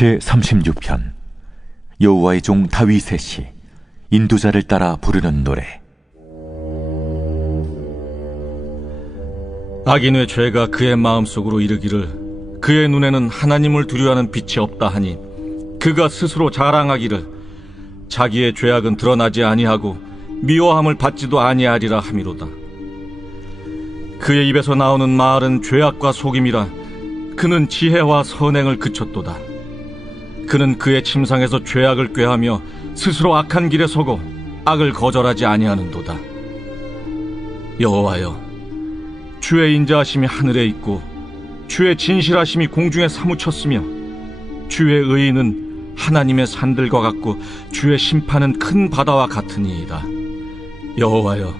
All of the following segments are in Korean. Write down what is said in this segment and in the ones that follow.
제36편 여호와의 종 다윗의 시 인도자를 따라 부르는 노래. 악인의 죄가 그의 마음속으로 이르기를 그의 눈에는 하나님을 두려워하는 빛이 없다 하니 그가 스스로 자랑하기를 자기의 죄악은 드러나지 아니하고 미워함을 받지도 아니하리라 하미로다. 그의 입에서 나오는 말은 죄악과 속임이라. 그는 지혜와 선행을 그쳤도다. 그는 그의 침상에서 죄악을 꾀하며 스스로 악한 길에 서고 악을 거절하지 아니하는도다. 여호와여, 주의 인자하심이 하늘에 있고 주의 진실하심이 공중에 사무쳤으며 주의 의의는 하나님의 산들과 같고 주의 심판은 큰 바다와 같으니이다. 여호와여,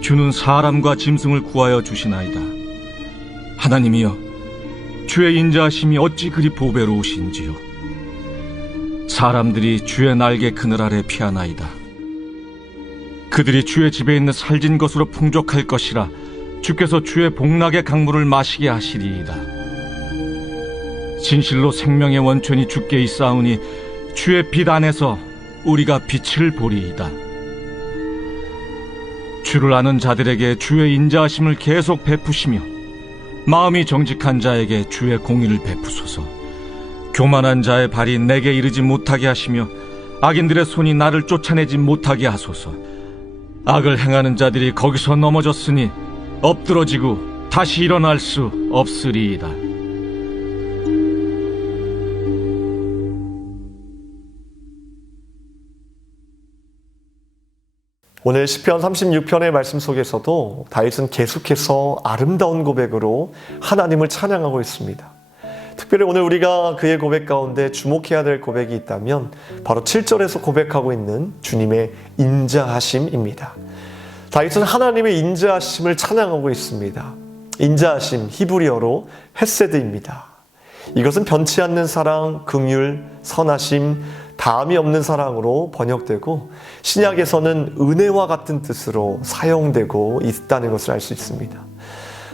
주는 사람과 짐승을 구하여 주시나이다. 하나님이여, 주의 인자하심이 어찌 그리 보배로우신지요. 사람들이 주의 날개 그늘 아래 피하나이다. 그들이 주의 집에 있는 살진 것으로 풍족할 것이라. 주께서 주의 복락의 강물을 마시게 하시리이다. 진실로 생명의 원천이 주께 있사오니 주의 빛 안에서 우리가 빛을 보리이다. 주를 아는 자들에게 주의 인자하심을 계속 베푸시며 마음이 정직한 자에게 주의 공의를 베푸소서. 교만한 자의 발이 내게 이르지 못하게 하시며 악인들의 손이 나를 쫓아내지 못하게 하소서. 악을 행하는 자들이 거기서 넘어졌으니 엎드러지고 다시 일어날 수 없으리이다. 오늘 시편 36편의 말씀 속에서도 다윗은 계속해서 아름다운 고백으로 하나님을 찬양하고 있습니다. 특별히 오늘 우리가 그의 고백 가운데 주목해야 될 고백이 있다면 바로 7절에서 고백하고 있는 주님의 인자하심입니다. 다윗은 하나님의 인자하심을 찬양하고 있습니다. 인자하심, 히브리어로 헤세드입니다. 이것은 변치 않는 사랑, 긍휼, 선하심, 다함이 없는 사랑으로 번역되고 신약에서는 은혜와 같은 뜻으로 사용되고 있다는 것을 알 수 있습니다.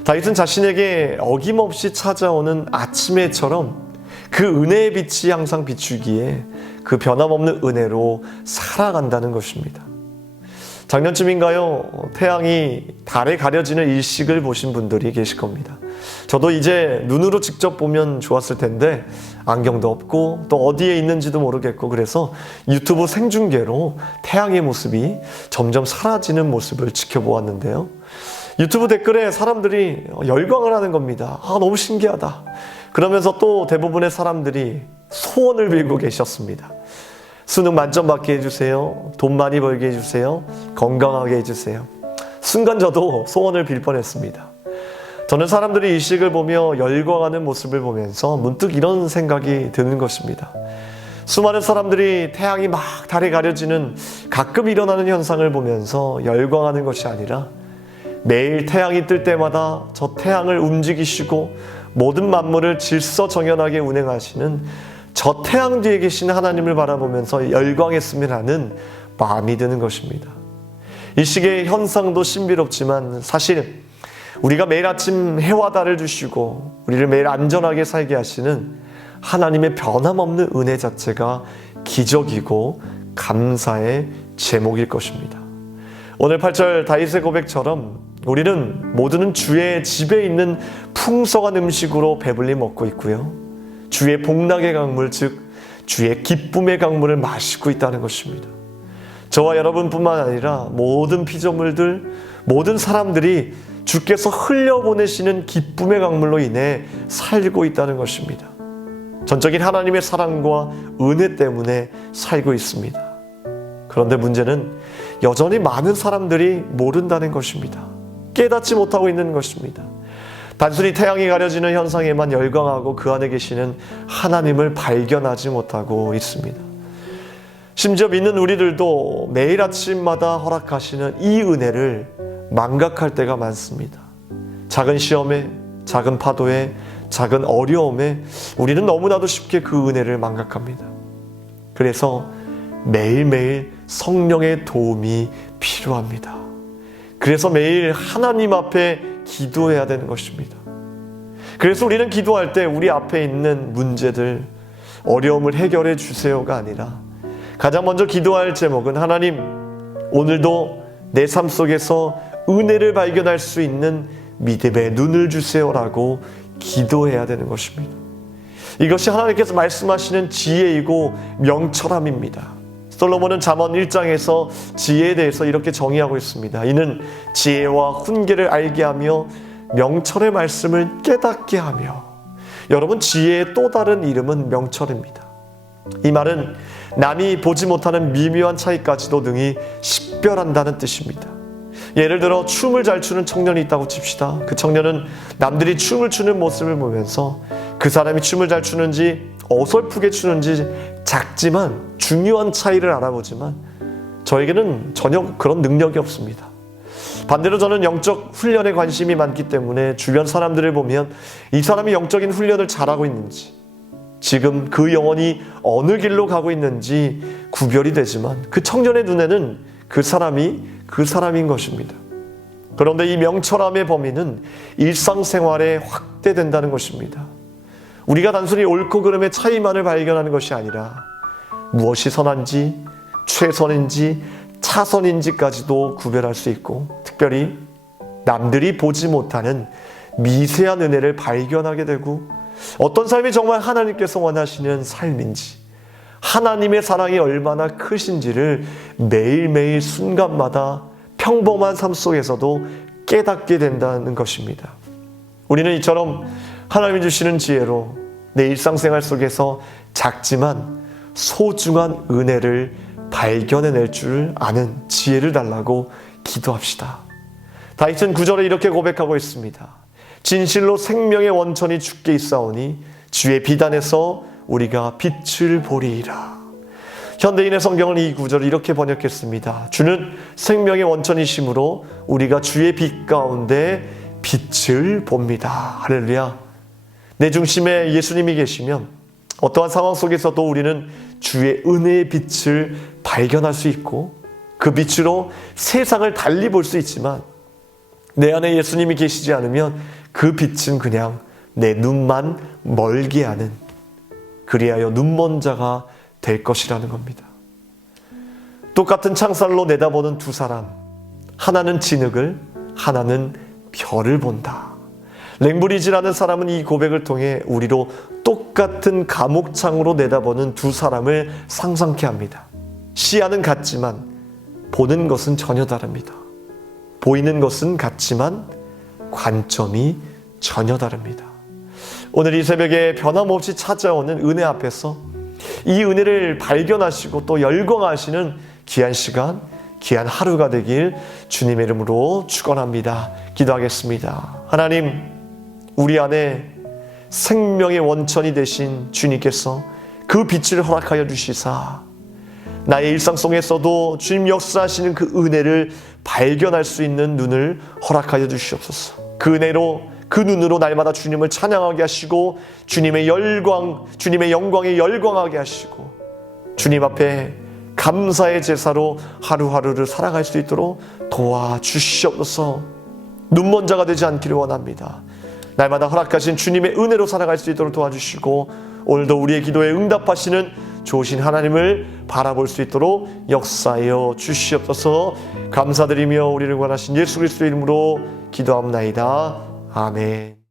다윗은 자신에게 어김없이 찾아오는 아침의 해처럼 그 은혜의 빛이 항상 비추기에 그 변함없는 은혜로 살아간다는 것입니다. 작년쯤인가요? 태양이 달에 가려지는 일식을 보신 분들이 계실 겁니다. 저도 이제 눈으로 직접 보면 좋았을 텐데 안경도 없고 또 어디에 있는지도 모르겠고 그래서 유튜브 생중계로 태양의 모습이 점점 사라지는 모습을 지켜보았는데요. 유튜브 댓글에 사람들이 열광을 하는 겁니다. 너무 신기하다. 그러면서 또 대부분의 사람들이 소원을 빌고 계셨습니다. 수능 만점 받게 해주세요. 돈 많이 벌게 해주세요. 건강하게 해주세요. 순간 저도 소원을 빌 뻔했습니다. 저는 사람들이 일식을 보며 열광하는 모습을 보면서 문득 이런 생각이 드는 것입니다. 수많은 사람들이 태양이 막 달에 가려지는 가끔 일어나는 현상을 보면서 열광하는 것이 아니라 매일 태양이 뜰 때마다 저 태양을 움직이시고 모든 만물을 질서정연하게 운행하시는 저 태양 뒤에 계신 하나님을 바라보면서 열광했으면 하는 마음이 드는 것입니다. 이 시기의 현상도 신비롭지만 사실 우리가 매일 아침 해와 달을 주시고 우리를 매일 안전하게 살게 하시는 하나님의 변함없는 은혜 자체가 기적이고 감사의 제목일 것입니다. 오늘 8절 다윗의 고백처럼 우리는 모두는 주의 집에 있는 풍성한 음식으로 배불리 먹고 있고요. 주의 복락의 강물, 즉 주의 기쁨의 강물을 마시고 있다는 것입니다. 저와 여러분뿐만 아니라 모든 피조물들, 모든 사람들이 주께서 흘려보내시는 기쁨의 강물로 인해 살고 있다는 것입니다. 전적인 하나님의 사랑과 은혜 때문에 살고 있습니다. 그런데 문제는 여전히 많은 사람들이 모른다는 것입니다. 깨닫지 못하고 있는 것입니다. 단순히 태양이 가려지는 현상에만 열광하고 그 안에 계시는 하나님을 발견하지 못하고 있습니다. 심지어 믿는 우리들도 매일 아침마다 허락하시는 이 은혜를 망각할 때가 많습니다. 작은 시험에, 작은 파도에, 작은 어려움에 우리는 너무나도 쉽게 그 은혜를 망각합니다. 그래서 매일매일 성령의 도움이 필요합니다. 그래서 매일 하나님 앞에 기도해야 되는 것입니다. 그래서 우리는 기도할 때 우리 앞에 있는 문제들, 어려움을 해결해 주세요가 아니라 가장 먼저 기도할 제목은 하나님, 오늘도 내 삶 속에서 은혜를 발견할 수 있는 믿음의 눈을 주세요라고 기도해야 되는 것입니다. 이것이 하나님께서 말씀하시는 지혜이고 명철함입니다. 솔로몬은 잠언 1장에서 지혜에 대해서 이렇게 정의하고 있습니다. 이는 지혜와 훈계를 알게 하며 명철의 말씀을 깨닫게 하며. 여러분, 지혜의 또 다른 이름은 명철입니다. 이 말은 남이 보지 못하는 미묘한 차이까지도 능히 식별한다는 뜻입니다. 예를 들어 춤을 잘 추는 청년이 있다고 칩시다. 그 청년은 남들이 춤을 추는 모습을 보면서 그 사람이 춤을 잘 추는지 어설프게 추는지 작지만 중요한 차이를 알아보지만 저에게는 전혀 그런 능력이 없습니다. 반대로 저는 영적 훈련에 관심이 많기 때문에 주변 사람들을 보면 이 사람이 영적인 훈련을 잘하고 있는지, 지금 그 영혼이 어느 길로 가고 있는지 구별이 되지만 그 청년의 눈에는 그 사람인 것입니다. 그런데 이 명철함의 범위는 일상생활에 확대된다는 것입니다. 우리가 단순히 옳고 그름의 차이만을 발견하는 것이 아니라 무엇이 선한지, 최선인지, 차선인지까지도 구별할 수 있고, 특별히 남들이 보지 못하는 미세한 은혜를 발견하게 되고, 어떤 삶이 정말 하나님께서 원하시는 삶인지, 하나님의 사랑이 얼마나 크신지를 매일매일 순간마다 평범한 삶 속에서도 깨닫게 된다는 것입니다. 우리는 이처럼 하나님이 주시는 지혜로 내 일상생활 속에서 작지만 소중한 은혜를 발견해낼 줄 아는 지혜를 달라고 기도합시다. 다윗은 9절에 이렇게 고백하고 있습니다. 진실로 생명의 원천이 주께 있사오니 주의 비단에서 우리가 빛을 보리이라. 현대인의 성경은 이 구절을 이렇게 번역했습니다. 주는 생명의 원천이시므로 우리가 주의 빛 가운데 빛을 봅니다. 할렐루야. 내 중심에 예수님이 계시면 어떠한 상황 속에서도 우리는 주의 은혜의 빛을 발견할 수 있고, 그 빛으로 세상을 달리 볼 수 있지만 내 안에 예수님이 계시지 않으면 그 빛은 그냥 내 눈만 멀게 하는, 그리하여 눈먼 자가 될 것이라는 겁니다. 똑같은 창살로 내다보는 두 사람, 하나는 진흙을, 하나는 별을 본다. 랭브리지라는 사람은 이 고백을 통해 우리로 똑같은 감옥창으로 내다보는 두 사람을 상상케 합니다. 시야는 같지만 보는 것은 전혀 다릅니다. 보이는 것은 같지만 관점이 전혀 다릅니다. 오늘 이 새벽에 변함없이 찾아오는 은혜 앞에서 이 은혜를 발견하시고 또 열광하시는 귀한 시간, 귀한 하루가 되길 주님의 이름으로 축원합니다. 기도하겠습니다. 하나님, 우리 안에 생명의 원천이 되신 주님께서 그 빛을 허락하여 주시사 나의 일상 속에서도 주님 역사하시는 그 은혜를 발견할 수 있는 눈을 허락하여 주시옵소서. 그 은혜로, 그 눈으로 날마다 주님을 찬양하게 하시고 주님의 영광에 열광하게 하시고 주님 앞에 감사의 제사로 하루하루를 살아갈 수 있도록 도와주시옵소서. 눈먼 자가 되지 않기를 원합니다. 날마다 허락하신 주님의 은혜로 살아갈 수 있도록 도와주시고 오늘도 우리의 기도에 응답하시는 좋으신 하나님을 바라볼 수 있도록 역사하여 주시옵소서. 감사드리며 우리를 구원하신 예수 그리스도의 이름으로 기도합나이다. 아멘.